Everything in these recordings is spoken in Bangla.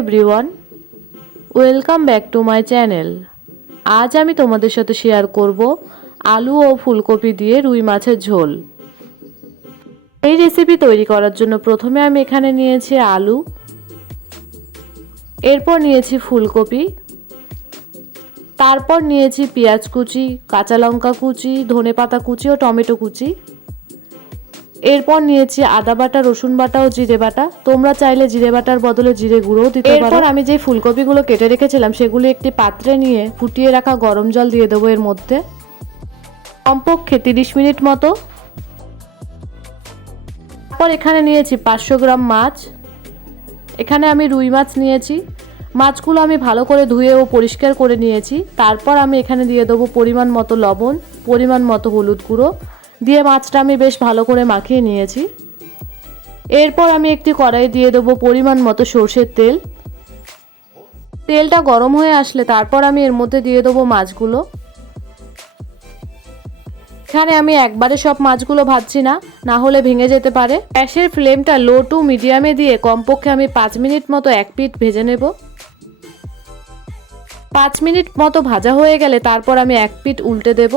Everyone, welcome back to my channel. আজ আমি তোমাদের সাথে শেয়ার করব আলু ও ফুলকপি দিয়ে রুই মাছের ঝোল। এই রেসিপি তৈরি করার জন্য প্রথমে আমি এখানে নিয়েছি আলু, এরপর নিয়েছি ফুলকপি, তারপর নিয়েছি পেঁয়াজ কুচি, কাঁচা লঙ্কা কুচি, ধনেপাতা কুচি ও টমেটো কুচি। এরপর নিয়েছি আদা বাটা, রসুন বাটা ও জিরে বাটা। তোমরা চাইলে জিরে বাটার বদলে জিরে গুঁড়োও দিতে পারো। এরপর আমি যে ফুলকপিগুলো কেটে রেখেছিলাম সেগুলি একটি পাত্রে নিয়ে ফুটিয়ে রাখা গরম জল দিয়ে দেবো এর মধ্যে, কমপক্ষে 30 মিনিট মতো। তারপর এখানে নিয়েছি 500 গ্রাম মাছ। এখানে আমি রুই মাছ নিয়েছি। মাছগুলো আমি ভালো করে ধুয়ে ও পরিষ্কার করে নিয়েছি। তারপর আমি এখানে দিয়ে দেবো পরিমাণ মতো লবণ, পরিমাণ মতো হলুদ গুঁড়ো দিয়ে মাছটা আমি বেশ ভালো করে মাখিয়ে নিয়েছি। এরপর আমি একটি কড়াই দিয়ে দেবো পরিমাণ মতো সর্ষের তেল। তেলটা গরম হয়ে আসলে তারপর আমি এর মধ্যে দিয়ে দেবো মাছগুলো। এখানে আমি একবারে সব মাছগুলো ভাজছি না, না হলে ভেঙে যেতে পারে। গ্যাসের ফ্লেমটা লো টু মিডিয়ামে দিয়ে কমপক্ষে আমি 5 মিনিট মতো এক পিঠ ভেজে নেব। 5 মিনিট মতো ভাজা হয়ে গেলে তারপর আমি এক পিঠ উল্টে দেব।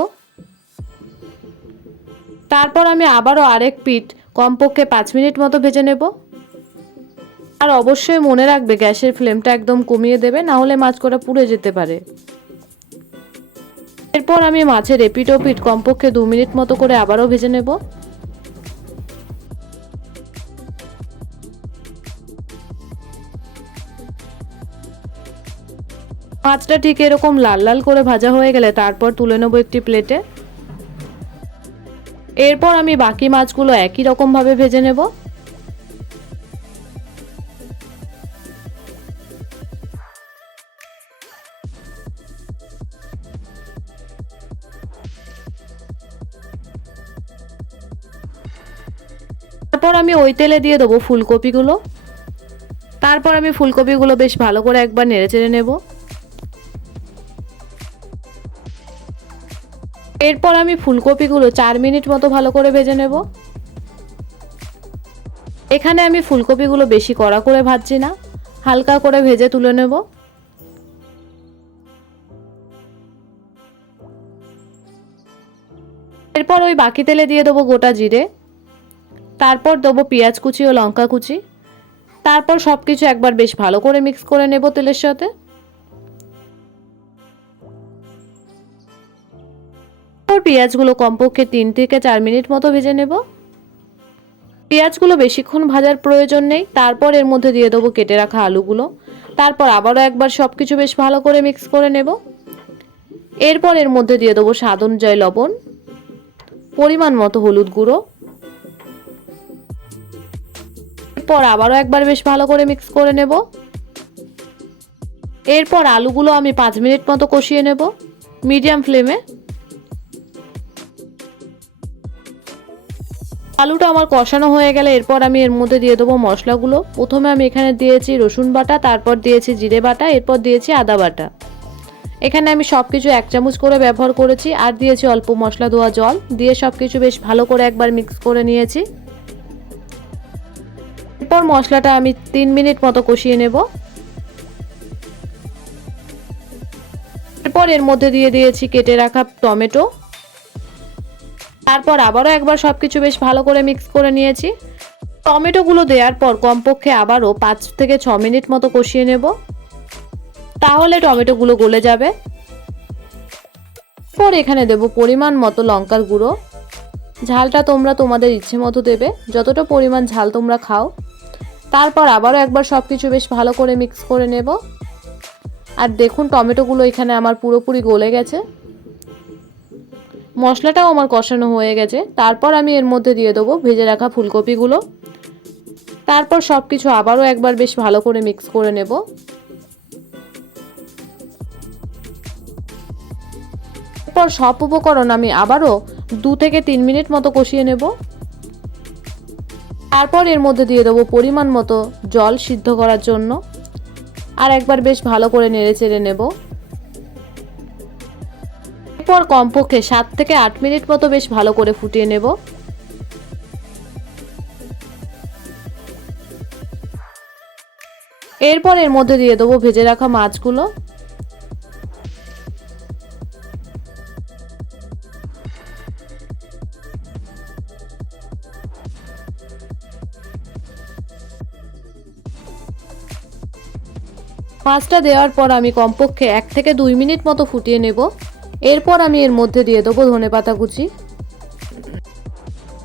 তারপর আমি আবারও আরেক পিঠ কমপক্ষে 5 মিনিট মতো ভেজে নেব। আর অবশ্যই মনে রাখবে গ্যাসের ফ্লেমটা একদম কমিয়ে দেবে, না হলে মাছ কটা পুড়ে যেতে পারে। এরপর আমি মাছের এপিঠ ওপিঠ কমপক্ষে 2 মিনিট মতো করে আবারও ভেজে নেব। মাছটা ঠিক এরকম লাল লাল করে ভাজা হয়ে গেলে তারপর তুলে নেব একটি প্লেটে। এরপর আমি বাকি মাছগুলো একই রকম ভাবে ভেজে নেব। তারপর আমি ওই তেলে দিয়ে দেবো ফুলকপিগুলো। তারপর আমি ফুলকপিগুলো বেশ ভালো করে একবার নেড়েচেড়ে নেব। এরপর আমি ফুলকপিগুলো 4 মিনিট মতো ভালো করে ভেজে নেব। এখানে আমি ফুলকপিগুলো বেশি কড়া করে ভাজছি না, হালকা করে ভেজে তুলে নেব। এরপর ওই বাকি তেলে দিয়ে দেবো গোটা জিরে, তারপর দেবো পেঁয়াজ কুচি ও লঙ্কা কুচি। তারপর সবকিছু একবার বেশ ভালো করে মিক্স করে নেব তেলের সাথে। পেঁয়াজগুলো কমপক্ষে 3 থেকে 4 মিনিট মতো ভেজে নেব। পেঁয়াজগুলো বেশিক্ষণ ভাজার প্রয়োজন নেই। তারপর এর মধ্যে দিয়ে দেবো কেটে রাখা আলুগুলো। তারপর আবারও একবার সবকিছু বেশ ভালো করে মিক্স করে নেব। এরপর এর মধ্যে দিয়ে দেবো স্বাদ অনুযায়ী লবণ, পরিমাণ মতো হলুদ গুঁড়ো। এরপর আবারও একবার বেশ ভালো করে মিক্স করে নেব। এরপর আলুগুলো আমি 5 মিনিট মতো কষিয়ে নেব মিডিয়াম ফ্লেমে। আলুটা আমার কষানো হয়ে গেলে এরপর আমি এর মধ্যে দিয়ে দেবো মশলাগুলো। প্রথমে আমি এখানে দিয়েছি রসুন বাটা, তারপর দিয়েছি জিরে বাটা, এরপর দিয়েছি আদা বাটা। এখানে আমি সব কিছু 1 চামচ করে ব্যবহার করেছি, আর দিয়েছি অল্প মশলা ধোয়া জল দিয়ে সবকিছু বেশ ভালো করে একবার মিক্স করে নিয়েছি। এরপর মশলাটা আমি 3 মিনিট মতো কষিয়ে নেব। এরপর এর মধ্যে দিয়ে দিয়েছি কেটে রাখা টমেটো। তারপর আবারও একবার সবকিছু বেশ ভালো করে মিক্স করে নিয়েছি। টমেটোগুলো দেওয়ার পর কমপক্ষে আবারও 5 থেকে 6 মিনিট মতো কষিয়ে নেব, তাহলে টমেটোগুলো গলে যাবে। এরপর এখানে দেব পরিমাণ মতো লঙ্কার গুঁড়ো। ঝালটা তোমরা তোমাদের ইচ্ছে মতো দেবে, যতটা পরিমাণ ঝাল তোমরা খাও। তারপর আবারও একবার সবকিছু বেশ ভালো করে মিক্স করে নেব। আর দেখুন টমেটোগুলো এখানে আমার পুরোপুরি গলে গেছে, মশলাটাও আমার কষানো হয়ে গেছে। তারপর আমি এর মধ্যে দিয়ে দেবো ভেজে রাখা ফুলকপিগুলো। তারপর সবকিছু আবারও একবার বেশ ভালো করে মিক্স করে নেব। এরপর সব উপকরণ আমি আবারও 2 থেকে 3 মিনিট মতো কষিয়ে নেব। তারপর এর মধ্যে দিয়ে দেবো পরিমাণ মতো জল সিদ্ধ করার জন্য, আর একবার বেশ ভালো করে নেড়েচেড়ে নেব। এরপর কমপক্ষে 7 থেকে 8 মিনিট মতো বেশ ভালো করে ফুটিয়ে নেব। এরপর এর মধ্যে দিয়ে দেবো ভেজে রাখা মাছগুলো। মাছটা দেওয়ার পর আমি কমপক্ষে 1 থেকে 2 মিনিট মতো ফুটিয়ে নেব। এরপর আমি এর মধ্যে দিয়ে দেবো ধনেপাতা কুচি।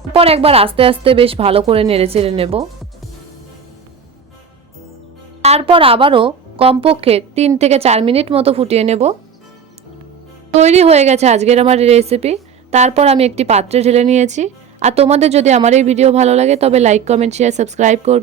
এরপর একবার আস্তে আস্তে বেশ ভালো করে নেড়েচেড়ে নেব। তারপর আবারও কমপক্ষে 3 থেকে 4 মিনিট মতো ফুটিয়ে নেব। তৈরি হয়ে গেছে আজকের আমার রেসিপি। তারপর আমি একটি পাত্রে ঢেলে নিয়েছি। আর তোমাদের যদি আমার এই ভিডিও ভালো লাগে তবে লাইক, কমেন্ট, শেয়ার, সাবস্ক্রাইব করবে।